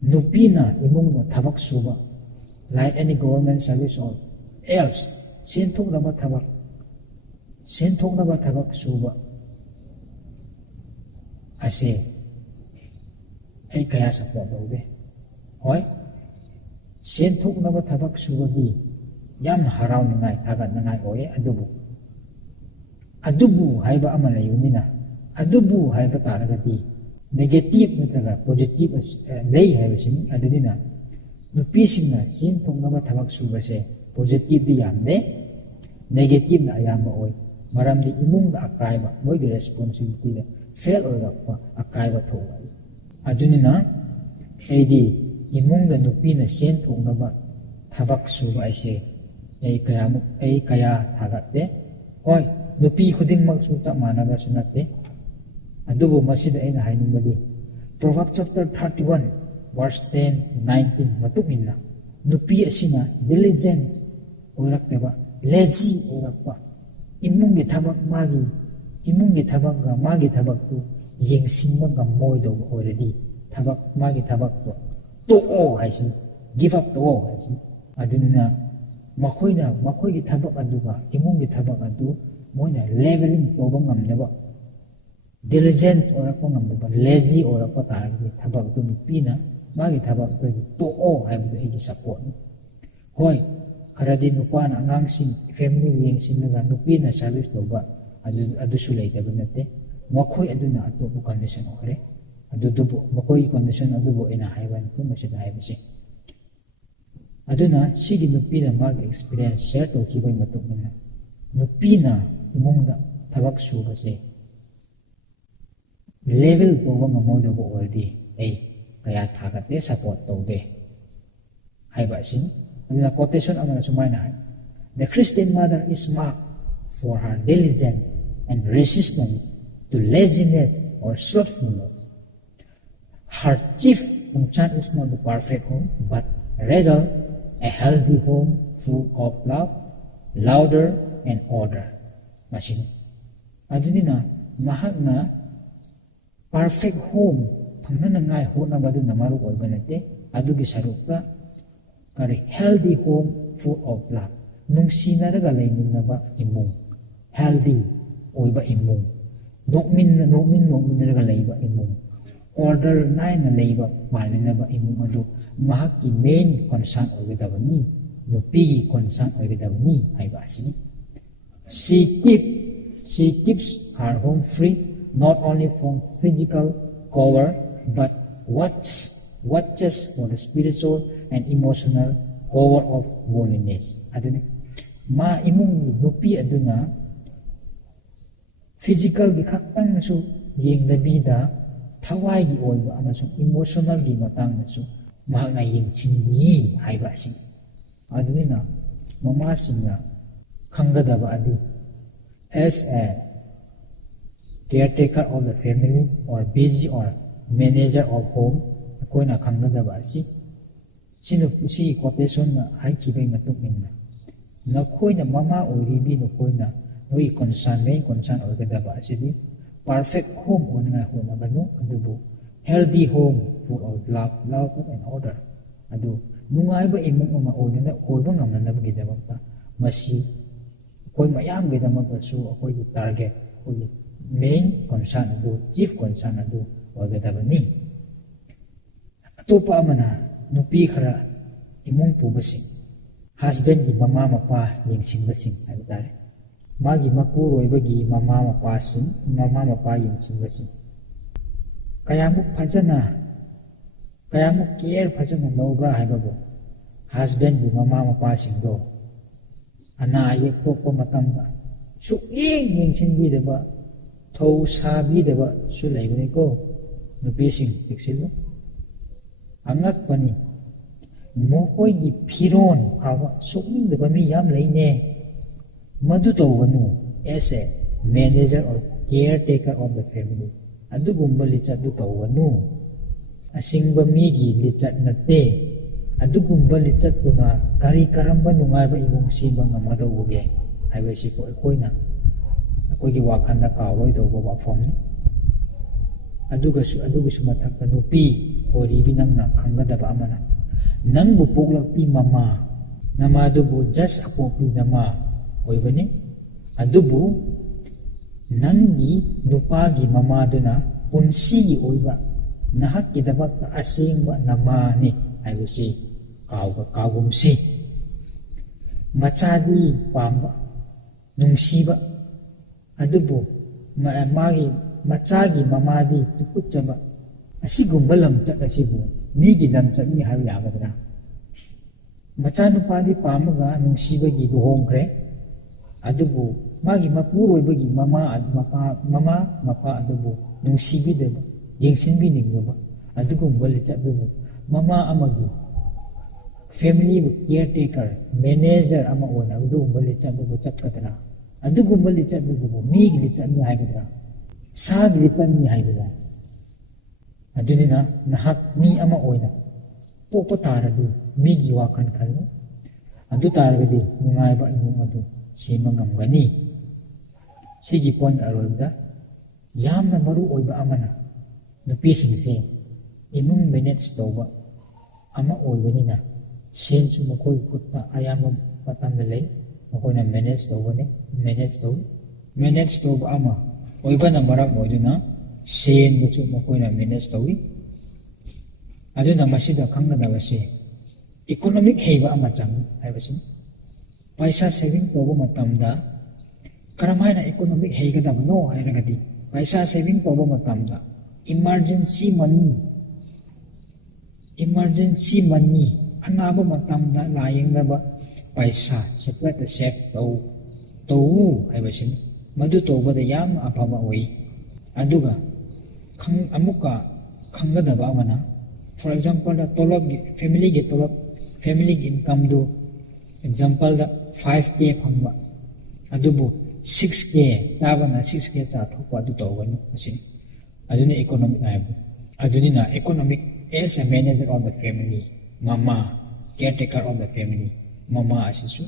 nupina imungna tabak suba like any government service or else senthok naba tabak suba ase ay kaya support dawbe hoy senthok naba tabak suba di yam haraw nangai agat nangai oye adubu haiba ama layunina adubu haiba taragati negative natraga positive lay haibasini adunina nupisingna senthok naba tabak subase positive di yamne negative na ayamba oy maramdi imungda akaiba moigi responsibility da fail oirakpa akaiba thogai adunina aidi imungda nupina senthok naba tabak suba aise ay kaya thagatte hoy nupi khudingmak su ta manaba sunate adubu masida aina hainingadi Proverbs chapter 31 verse 10-19 matugina nupi asina diligent oirakteba lazy oirakpa imungi thabak ga magi thabak tu yengsingba gammoi do already thabak magi thabak to haisin give up to haisin aduna makoigi thabak aduga imungi thabak adu moina leveling toba ngamneba diligent orakpa ngamneba lazy orakpa taragi thabak tu nupina magi thabak tu to haibu egi support hoi kharadi nupana angangsing family yengsinga nupina service toba adu sulai tabunate makoi aduna atobu condition ore adubu makoi condition adubu ina haiban tu masida haibase aduna sigi nupina magi experience share tawkibai matungina nupina imungda thabak subase level boba ngamoidaba ordi ei kaya thagate support tawde haiba sin aduna quotation amana sumaina hai the Christian mother is marked for her diligence and resistance to laziness or slothfulness. Her chief function is not the perfect home, but rather a healthy home full of love, laughter, and order. Masin. Adunina mahakna perfect home phangna ngai hona badu namaru oibanate adugi sarukta kari healthy home full of love. Nungsinaraga laiminaba imung. Healthy oiba imung. Nokmin laiba imung. Order naina laiba palinaba imung adu mahakki main concern oigadabani nupigi concern oigadabani haiba asini. She keeps her home free not only from physical cover but watches for the spiritual and emotional cover of holiness. Aduni ma imung nupi aduna physical gi khaktang su yengdabida thawai gi oiba amasung emotional gi matang nasu mahakna yengsingi haiba asing adunina mama singna khangadaba adi as a caretaker of the family or busy or manager of home akoina khangadaba asi sinu si quotation na haikibai matukminna nakoina mama oiribi nakoina noi concern main concern oigadaba asidi perfect home onanga honabanu adubu healthy home full of love and order adu nungaiba imung ama oidana oiba ngamnanabagi dabakta masi koi mayam gedamagasu akoi target koi main concern adu chief concern adu oigadabani atopa amana nupi khara imung pubasing husband gi mama mapa yengsingbasing haitare magi mapuroibagi mama mapa yengsingbasing kayamuk care phajana lobra haibabu husband gi mama mapa singdo ana ayek pokpa matamda sukling yengsinbidaba thau sabidaba su laibani ko nupi sing piksilu angak pani mokoi gi phiron hawa sukling daba mi yam leine madu tawanu as a manager or caretaker of the family adugumba lichat du tawanu asingba mi gi lichat nate adugumba lichat tuna kari karamba nungaiba imung siba ngamado uge haibasi ko koina akogi wakhanda kawoi dobo wafom ni adugasu mathakta nupi oribi nangna khangadaba amana nangbu poglakpi mama namadubu just apopi nama oibani adubu nangi nupagi mama duna punsi oiba nahak kidabak asingba nama ni haibasi kawumsi machadi pamba nungsiba adubu magi machagi mamadi tukutchaba asigumba lamchat asibu migi lamchat ni habi yagadra machanupadi pamaga nungsibagi duhongkre adubu magi mapuroibagi mapa adubu nungsibidaba yengsinbi ninggaba adugumba lichat dubu mama amagi family caretaker manager ama ona adugumba lichat dubu chapkadra adugumba lichat dubu migi lichat ni haibadra sag lichat ni haibadra adunina nahak mi ama oina popo taradu migi wakan kalu adu taragadi nungaiba imung adu sema ngamgani sigi point aroida yamna maru oiba amana nupi singse imung manage tawba ama oibanina sensu makoi kutta ayama patamna lei makoina manage tawba ama oibana marak oiduna sen buchu makoina manage tawi aduna masida khangadabase economic heiba ama chang haibasi paisa saving tawba matamda karamaina economic heigadabno hairagadi paisa saving tawba matamda emergency money ꯑꯅꯥꯕ ꯃꯇꯝꯗ ꯂꯥꯌꯦꯡꯅꯕ ꯄꯩꯁꯥ ꯁꯦꯄꯔꯦꯠꯇ ꯁꯦꯚ ꯇꯧ ꯍꯥꯏꯕꯁꯤꯅꯤ ꯃꯗꯨ ꯇꯧꯕꯗ ꯌꯥꯝꯅ ꯑꯐꯕ ꯑꯣꯏ ꯑꯗꯨꯒ ꯑꯃꯨꯛꯀ ꯈꯪꯒꯗꯕ ꯑꯃꯅ ꯐꯣꯔ ꯑꯦꯛꯖꯥꯝꯄꯜꯗ ꯇꯣꯂꯣꯞꯒꯤ ꯐꯦꯃꯤꯂꯤꯒꯤ ꯏꯟꯀꯝꯗꯨ ꯑꯦꯛꯖꯥꯝꯄꯜꯗ 5K ꯐꯪꯕ ꯑꯗꯨꯕꯨ 6K ꯆꯥꯕꯅ 6K ꯆꯥꯊꯣꯛꯄ ꯑꯗꯨ ꯇꯧꯒꯅꯨ ꯑꯁꯤꯅꯤ ꯑꯗꯨꯅ ꯏꯀꯣꯅꯣꯃꯤꯛ ꯍꯥꯏꯕ ꯑꯗꯨꯅꯤꯅ economic as a manager of the family mama caretaker of the family mama asisu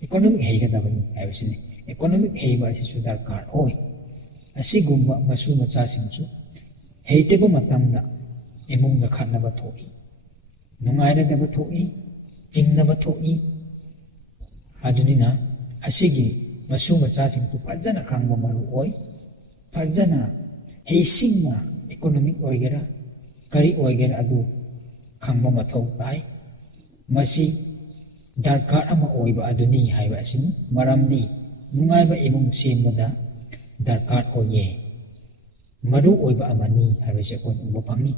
economic heigadabani haibisini economic heiba asisu darkar oi asigumba masu macha singsu heiteba matamda imungda khatnaba thoi nungaira daba thoi jingnaba thoi adunina asigi masu macha singtu fajana khangba maru oi fajana heisinga economic oigera kari oigera adu khangba mathau tai masi darkar ama oiba aduni haiba asini maramdi nungaiba imung sembada darkar oye maru oiba amani haibase kon uba phangi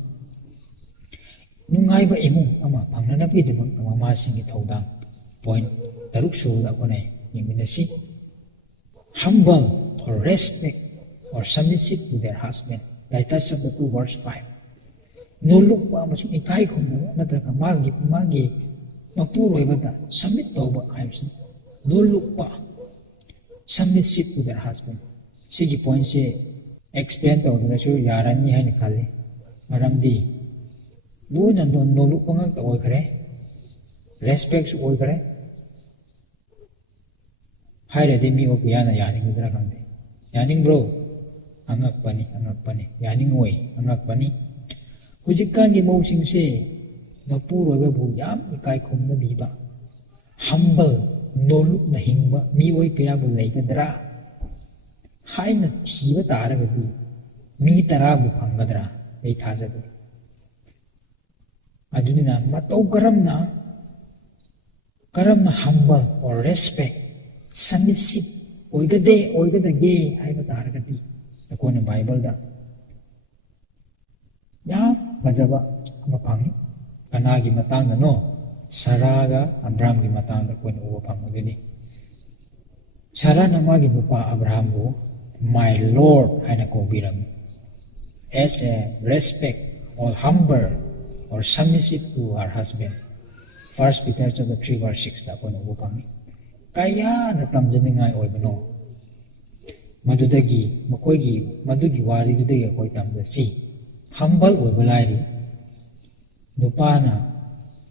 nungaiba imung ama phangnana pidimang mama singi thodang point taruk suda kone yeminasi humble or respect or submissive to their husband Baite chapter 2 verse 5 nolukpa amasung ikai khumna natraga magi mapuroibada submit tauba haibsi nolukpa submissive to their husband sigi point se explain tawdana su yarani haina khalle maramdi luna don nolukpa ngak oikhre respect su oikhre hairade mi opiyana yaningudra kande yaning bro angakpani yaning oi angakpani Hujikangi mawsingse mapuroibabu yam ikai khumna biba humble noluk na hingba mioi kayabu leigadra haina thiba taragadi mi tarabu phangadra ei thajadu adunina matau karamna humble or respect submissive oigadage haiba taragadi akona bible da yam majaba ama phangi kanagi matangda no saraga abraham gi matangda koin uba phangudini sarana magi nupa abraham bu my lord haina kobiram as a respect or humble or submissive to her husband first Peter chapter 3 verse 6 da koin uba phangi kaya na tamjaningai oibano madugi wari dudagi koi tamda si humble oiba lairi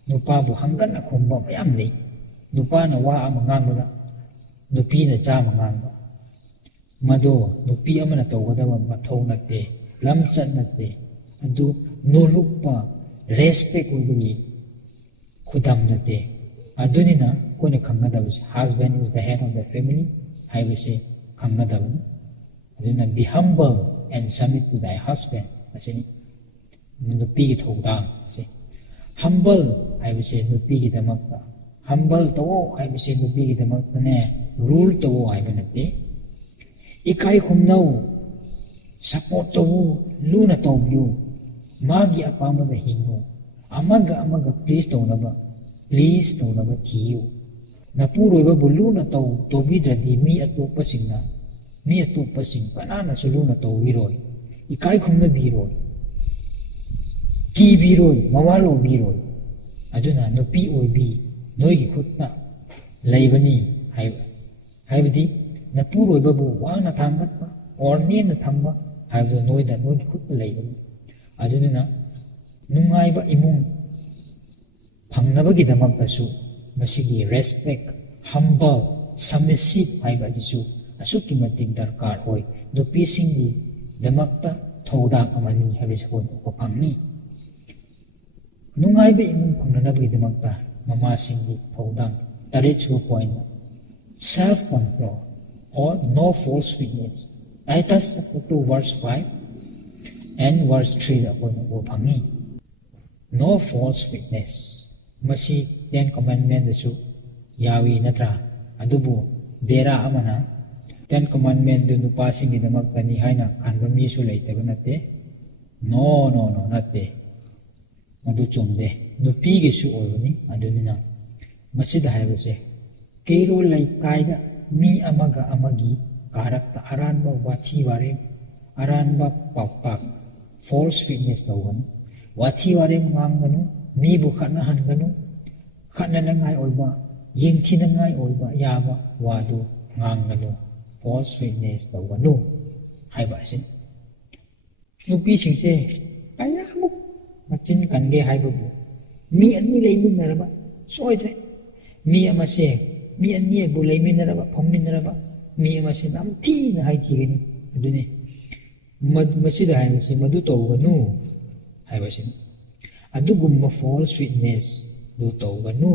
nupabu hangana khumba mayam lei nupana wa ama ngangba nupina chama ngangba mado nupi amana tawgadaba mathau natte lamchat natte adu nolukpa respect oibagi khudam natte adunina kone khangadaba husband is the head of the family haibase khangadaba aduna be humble and submit to thy husband asini nupi gi thodang se humble haibase nupi gi damakta humble tawo haibase nupi gi damakta ne rule tawo haibanate ikai khumnau support tawo luna tawbiu magi apama da hingu amaga please tawnaba thiyu napuroiba buluna taw tobidadi mi atopasing kanana suluna tawiroi ikai khumna biroi ki biroi mawalo biroi aduna nupi oibi noigi khutna laibani haibadi napuroiba bu wana thangatpa or nena thamba haibu noigi khutna laibani aduna nungaiba imung phangnabagi damaktasu masigi respect humble submissive haiba jisu asukki matik darkar hoi nupi singi damakta thodang amani habis hon ko phangni nungaiba imung phangnabagi damakta mama singi thodang taritsu point self control or no false witness Titus chapter 2 verse 5 and verse 3 da ko phangi no false witness masi 10 commandment dasu yawi natra adubu bera amana 10 commandment du nupa singi damakta ni haina kanba mi su leitaba natte no natte ꯃꯗꯨ ꯆꯨꯝꯗꯦ ꯅꯨꯄꯤꯒꯤꯁꯨ ꯑꯣꯏꯕꯅꯤ ꯑꯗꯨꯅꯤꯅ ꯃꯁꯤꯗ ꯍꯥꯏꯕꯁꯦ ꯀꯩꯔꯣꯜ ꯂꯩꯀꯥꯏꯗ ꯃꯤ ꯑꯃꯒ ꯑꯃꯒꯤ ꯀꯥꯔꯛꯇ ꯑꯔꯥꯟꯕ ꯋꯥꯊꯤ ꯋꯥꯔꯦꯝ ꯑꯔꯥꯟꯕ ꯄꯥꯎꯇꯥꯛ ꯐꯣꯜꯁ ꯋꯤꯠꯅꯦꯁ ꯇꯧꯒꯅꯨ ꯋꯥꯊꯤ ꯋꯥꯔꯦꯝ ꯉꯥꯡꯒꯅꯨ ꯃꯤꯕꯨ ꯈꯠꯅꯍꯟꯒꯅꯨ ꯈꯠꯅꯅꯉꯥꯏ ꯑꯣꯏꯕ ꯌꯦꯡꯊꯤꯅꯉꯥꯏ ꯑꯣꯏꯕ ꯌꯥꯕ ꯋꯥꯗꯨ ꯉꯥꯡꯒꯅꯨ ꯐꯣꯜꯁ ꯋꯤꯠꯅꯦꯁ ꯇꯧꯒꯅꯨ ꯍꯥꯏꯕ ꯑꯁꯤꯅꯤ ꯅꯨꯄꯤꯁꯤꯡꯁꯦ ꯀꯌꯥꯃꯨꯛ ꯃꯆꯤꯟ ꯀꯟꯒꯦ ꯍꯥꯏꯕꯕꯨ ꯃꯤ ꯑꯅꯤ ꯂꯩꯃꯤꯟꯅꯔꯕ ꯁꯣꯏꯗ꯭ꯔꯦ ꯃꯤ ꯑꯃꯁꯦ ꯃꯤ ꯑꯅꯤꯕꯨ ꯂꯩꯃꯤꯟꯅꯔꯕ ꯐꯝꯃꯤꯟꯅꯔꯕ ꯃꯤ ꯑꯃꯁꯦ ꯅꯝꯊꯤꯅ ꯍꯥꯏꯊꯤꯒꯅꯤ ꯑꯗꯨꯅꯤ ꯃꯁꯤꯗ ꯍꯥꯏꯕꯁꯤ ꯃꯗꯨ ꯇꯧꯒꯅꯨ ꯍꯥꯏꯕꯁꯤꯅꯤ ꯑꯗꯨꯒꯨꯝꯕ ꯐꯣꯜꯁ ꯋꯤꯠꯅꯦꯁ ꯗꯨ ꯇꯧꯒꯅꯨ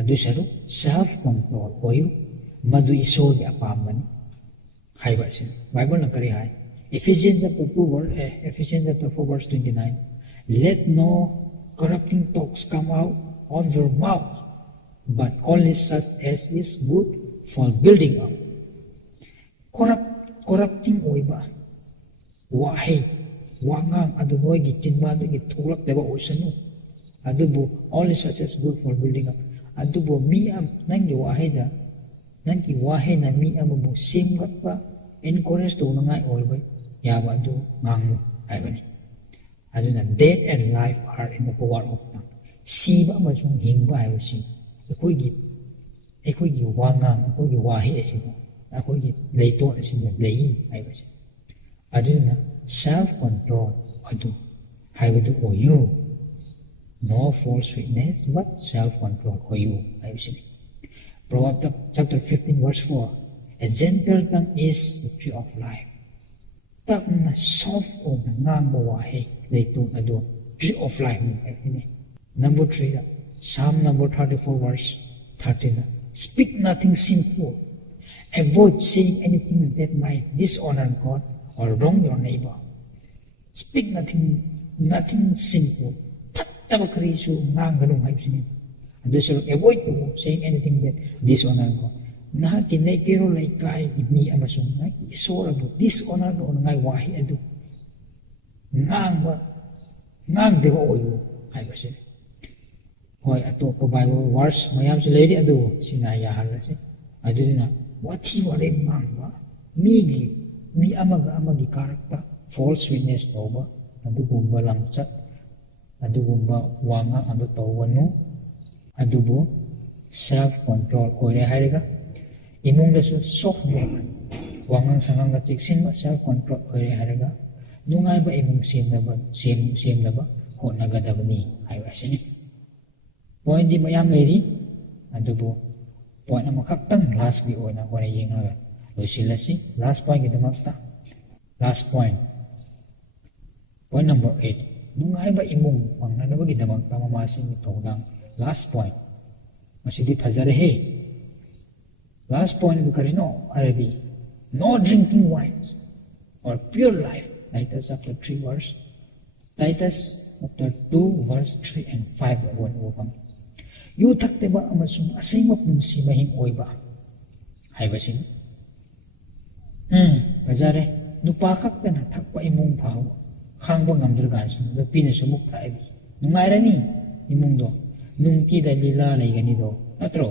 ꯑꯗꯨ ꯁꯔꯨꯛ ꯁꯦꯜꯐ ꯀꯟꯇ꯭ꯔꯣꯜ ꯑꯣꯏꯌꯨ ꯃꯗꯨ ꯏꯁꯣꯔꯒꯤ ꯑꯄꯥꯝꯕꯅꯤ ꯍꯥꯏꯕ ꯑꯁꯤꯅꯤ ꯕꯥꯏꯕꯜꯅ ꯀꯔꯤ ꯍꯥꯏ Ephesians chapter 4 verse 29 let no corrupting talks come out of your mouth but only such as is good for building up corrupting oiba wahai wangang adu noigi chinmadagi tholaktaba oisanu adubu only such as good for building up adubu mi am nangi wahaida nangi wahena mi amabu semgatpa encourage tawunangai oiba yaba adu ngangu haibani aduna death and life are in the power of tongue siba amasung hingba haibasi ꯑꯩꯈꯣꯏꯒꯤ ꯋꯥꯉꯥꯡ ꯑꯩꯈꯣꯏꯒꯤ ꯋꯥꯍꯩ ꯑꯁꯤꯗ ꯑꯩꯈꯣꯏꯒꯤ ꯂꯩꯇꯣꯟ ꯑꯁꯤꯗ ꯂꯩ ꯍꯥꯏꯕꯁꯦ ꯑꯗꯨꯅ ꯁꯦꯜꯐ ꯀꯟꯇ꯭ꯔꯣꯜ ꯑꯗꯨ ꯍꯥꯏꯕꯗꯨ ꯑꯣꯏꯌꯨ no false witness but self control ꯑꯣꯏꯌꯨ ꯍꯥꯏꯕꯁꯤꯅꯤ Proverbs chapter 15 verse 4 a gentle tongue is the tree of life ꯇꯞꯅ soft ꯑꯣꯏꯅ ꯉꯥꯡꯕ ꯋꯥꯍꯩ ꯂꯩꯇꯣꯟ ꯑꯗꯨ tree of life ꯍꯥꯏꯕꯅꯤ Number 3 Psalm number 34 verse 13 Speak nothing sinful. Avoid saying anything that might dishonor God or wrong your neighbor. Speak nothing sinful. Fattaba karisu nganganu haibsini. This will avoid saying anything that dishonor God. Nahaki naipiro laikai mi amasung na isora bu dishonor do ngai wahi adu. Ngangdeba oyu haibsini. Hoi atop Bible verse mayamsu leiri adu sina yahalase aduna wathi wale mangba mi amaga amagi karakta false witness tawba adugumba lamchat adugumba wanga adu tawanu adubu self control oire hairiga imungdasu soft wangang sangang chiksinba self control oire hairiga nungaiba imung semdaba hotnagadabani haibasini Point di mayam leri adubu point amakhaktang last bi oina kona yengaga losilasi last point gidamakta last point number 8 nungaiba imung pangnanaba gidamakta mamasin tawdang last point masidi phajare he last point bu karino aradi no drinking wines or pure life Titus chapter 3 verse Titus chapter 2 verse 3 and 5 one upang yu thakdeba amasung asengma punsi mahing oiba haibasing bazare nupa khaktana thakpa imung phau khangba ngamdurgan sin nupina sumuk thai nungairani imung do nungki da lila laigani do atro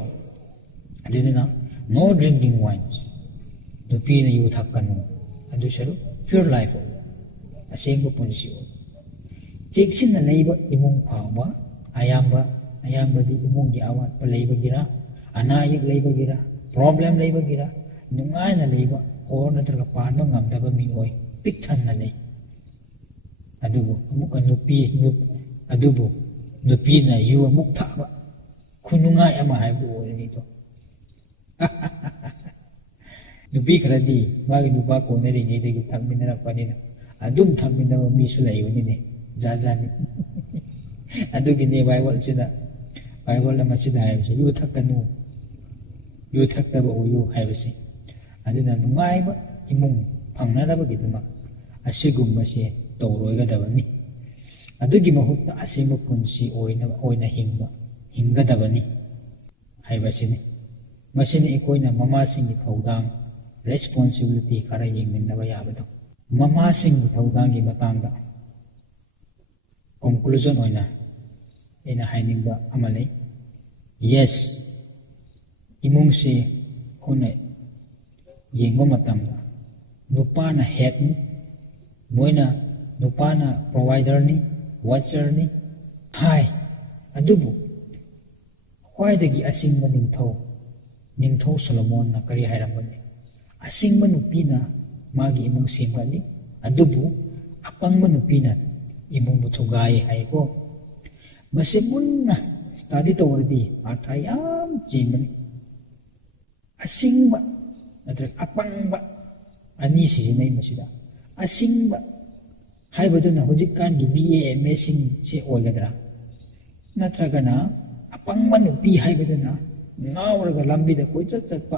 adina no drinking wines nupina yu thakkanu adu sharu pure life asengma punsi cheksinna leiba imung phau ayambadi imungi awat palaibagira anayik laibagira problem laibagira nungaina laiba or natraga panba ngamdaba mi oi pikthanna lei adubu amuka nupi na yu amuk thaba khunungai ama haibu oi ni to nupi kharadi magi nupa ko na ri ngai de thakminara panina adum thakminaba mi su laibani ne jajani adugine Bible sida Bible masida haibse yu thakanu yu thaktaba oyu haibse aduna nungaiba imung phangnadaba giduma asigumase tawroigadabani adugi mahutta asema punsi oina hinggadabani haibasini masini ikoina mamasingi thawdang responsibility khara yengminaba yabado mamasingi thawdangi matangda conclusion oina ena hainingba amale yes imung se hone yengba matamda nupana head ni moina nupana provider ni watcher ni hai adubu khwaidagi asingba ningthau Solomon na kari hairambani asingba nupina magi imung sembali adubu apangba nupina imung buthugai haiko masimunna study tawrdi athayam chimani asingba natra apangba ani sijinai masida asingba haibaduna hujikkan gi BA MA sing se oigadra natragana apangba nupi haibaduna ngawraga lambida koichat chatpa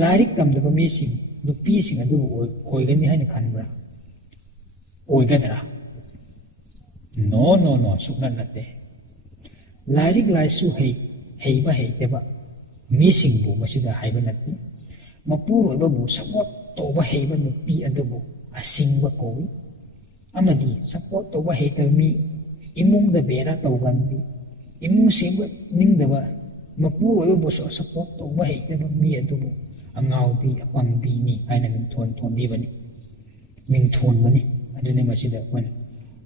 larik tamdaba mesing nupi sing adu oigani haina khanbra oigadra no suknan nate larik laisu heiba heiteba mesing bu masida haiba nati mapuro babu support toba heiba nupi adubu asingba koi amadi support toba heita mi imung da bera tawganbi imung sengba ningdaba mapuro babu support toba heita mi adubu angawbi apangbi ni aina mingthon bi bani mingthon bani adune masida kon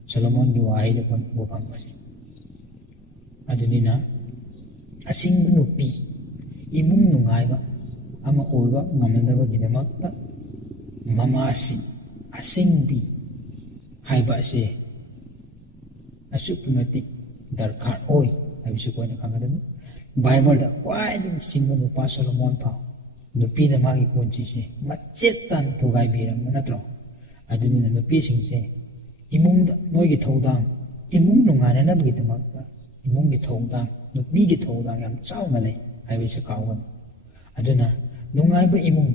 Solomon yu aida kon bofam basi adunina asingba nupi imung nungaiba ama oiba ngamandaba gidamakta mamasi asingbi haiba se asukmatik darkar oi habisu ko na kangadam Bible da wide singba nupa Solomon pa nupi da magi konchi se machetan tugai biram natro adunina nupi singse imung da noigi thodang imung nungana na gidamakta imung gi thodang nupi gi thodang yam chauna le habisu kawan aduna Nungaiba imung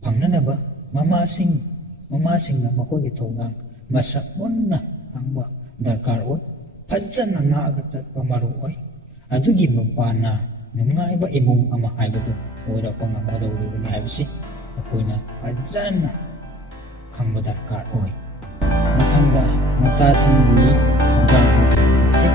pangnanaba mamasing na makogi thogang masak monna angba darkar oi fajjana naaga chatpa maru oi adugi mapana nungaiba imung ama haibadu oira panga madawri bani haibisi akoina fajjana khangba darkar oi mathangda machasingni thogang sik